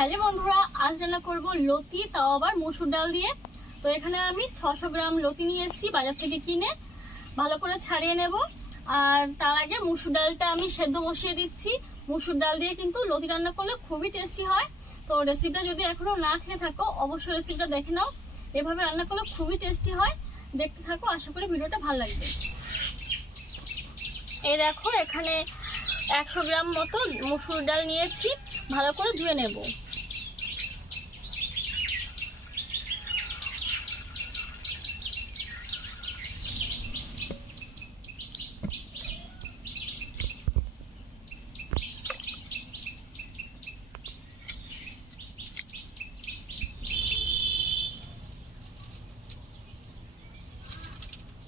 Hello বন্ধুরা, আজ রান্না করব লতি, তাও আবার মসুর ডাল দিয়ে। তো এখানে আমি 600 গ্রাম লতি নিয়ে এসেছি বাজার থেকে কিনে, ভালো করে ছাড়িয়ে নেব। আর তার আগে মসুর ডালটা আমি সেদ্ধ বসিয়ে দিচ্ছি। মসুর ডাল দিয়ে কিন্তু লতি রান্না করলে খুবই টেস্টি হয়। তো রেসিপিটা যদি এখনো না খেয়ে থাকো, অবশ্যই রেসিপিটা দেখে নাও। এভাবে রান্না করলে খুবই টেস্টি হয়। দেখতে থাকো, আশা করি ভিডিওটা ভালো লাগবে। এই দেখো, এখানে 100 গ্রাম মতো মসুর ডাল নিয়েছি, ভালো করে ধুয়ে নেব।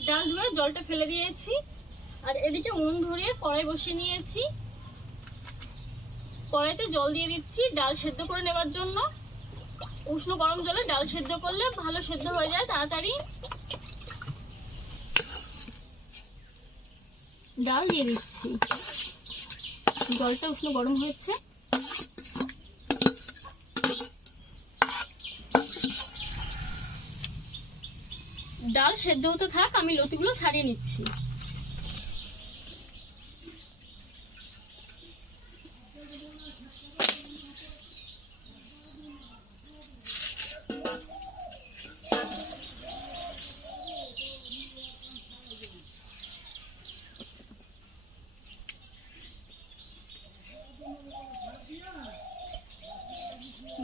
ডাল ধুয়ে জলটা ফেলে দিয়েছি, আর এদিকে উনুন ধরিয়ে কড়াই বসিয়ে নিয়েছি। কড়াইতে জল দিয়ে দিচ্ছি ডাল সেদ্ধ করে নেবার জন্য। উষ্ণ গরম জলে ডাল সেদ্ধ করলে ভালো সেদ্ধ হয়ে যায় তাড়াতাড়ি। ডাল দিয়ে দিচ্ছি, জলটা উষ্ণ গরম হয়েছে। ডাল সেদ্ধ হতে থাক, আমি লতিগুলো ছাড়িয়ে নিচ্ছি।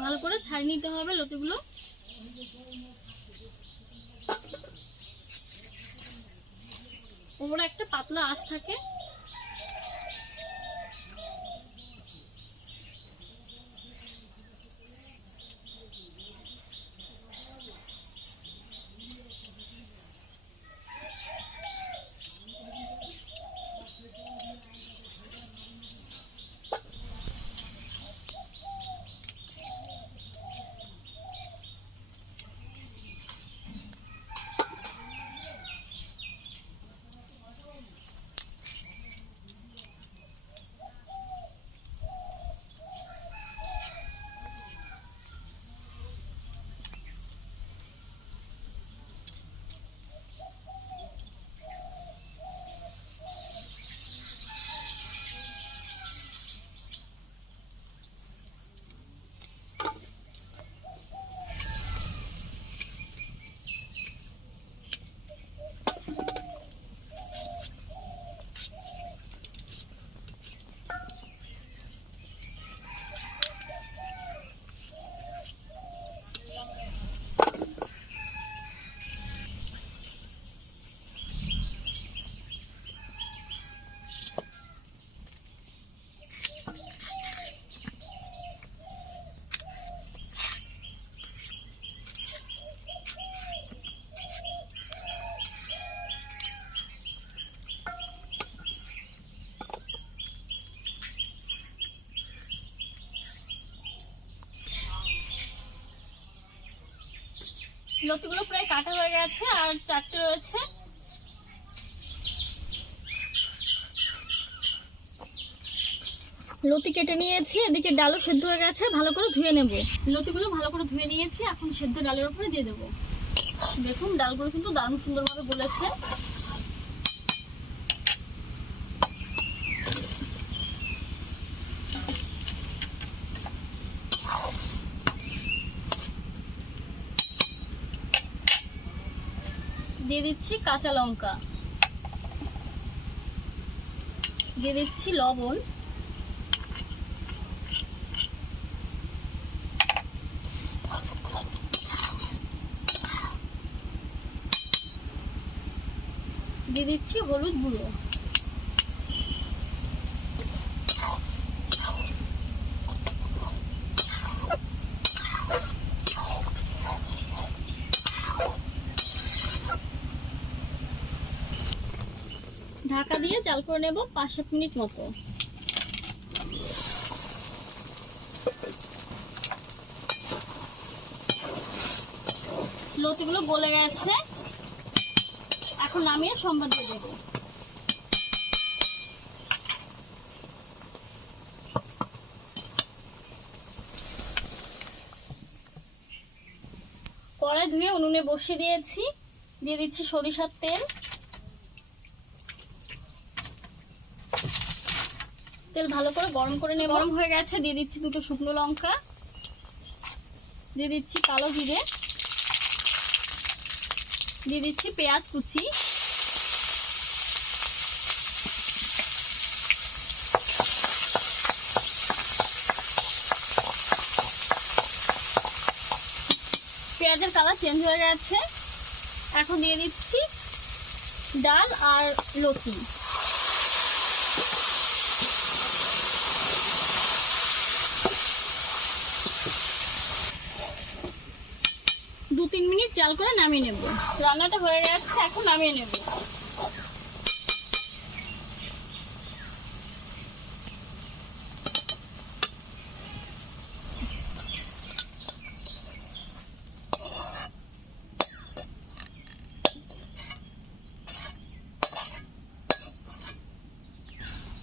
ভালো করে ছাড়িয়ে নিতে হবে লতিগুলো। ওপরে একটা পাতলা আঁশ থাকে। লতিগুলো প্রায় কাটা হয়ে গেছে, আর 4টে রয়েছে। লতি কেটে নিয়েছি, এদিকে ডালও সেদ্ধ হয়ে গেছে, ভালো করে ধুয়ে নেব। লতিগুলো ভালো করে ধুয়ে নিয়েছি, এখন সেদ্ধ ডালের উপরে দিয়ে দেবো। দেখুন, ডালগুলো কিন্তু দারুণ সুন্দরভাবে গলেছে। দিয়ে দিচ্ছি কাঁচা লঙ্কা, দিয়ে দিচ্ছি লবণ, দিয়ে দিচ্ছি হলুদ গুঁড়ো, ঢাকা দিয়ে জাল করে নেব 5-7 মিনিট মতো। লতিগুলো গলে গেছে, এখন নামিয়ে সম্বাদ দিয়ে দেবো। কড়াই ধুয়ে উনুনে বসিয়ে দিয়েছি, দিয়ে দিচ্ছি সরিষার তেল। তেল ভালো করে গরম করে নিয়ে গরম হয়ে গেছে, দিয়ে দিচ্ছি 2টো শুকনো লঙ্কা, দিয়ে দিচ্ছি কালো জিরে, দিয়ে দিচ্ছি পেঁয়াজ কুচি, পেঁয়াজের কালার চেঞ্জ হয়ে গেছে। এখন দিয়ে দিচ্ছি ডাল আর লতি। দু 3 মিনিট জাল করে নামিয়ে নেব। রান্নাটা হয়ে গেছে, এখন নামিয়ে নেব।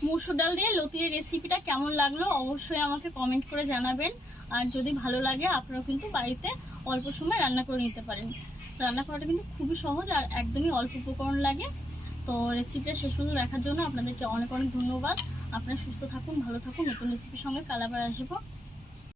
মসুর ডাল দিয়ে লতির রেসিপিটা কেমন লাগলো অবশ্যই আমাকে কমেন্ট করে জানাবেন। আর যদি ভালো লাগে আপনারাও কিন্তু বাড়িতে অল্প সময় রান্না করে নিতে পারেন। রান্না করাটা কিন্তু খুবই সহজ আর একদমই অল্প উপকরণ লাগে। তো রেসিপিটা শেষ পর্যন্ত দেখার জন্য আপনাদেরকে অনেক অনেক ধন্যবাদ। আপনারা সুস্থ থাকুন, ভালো থাকুন। নতুন রেসিপির সঙ্গে কাল আবার আসবো।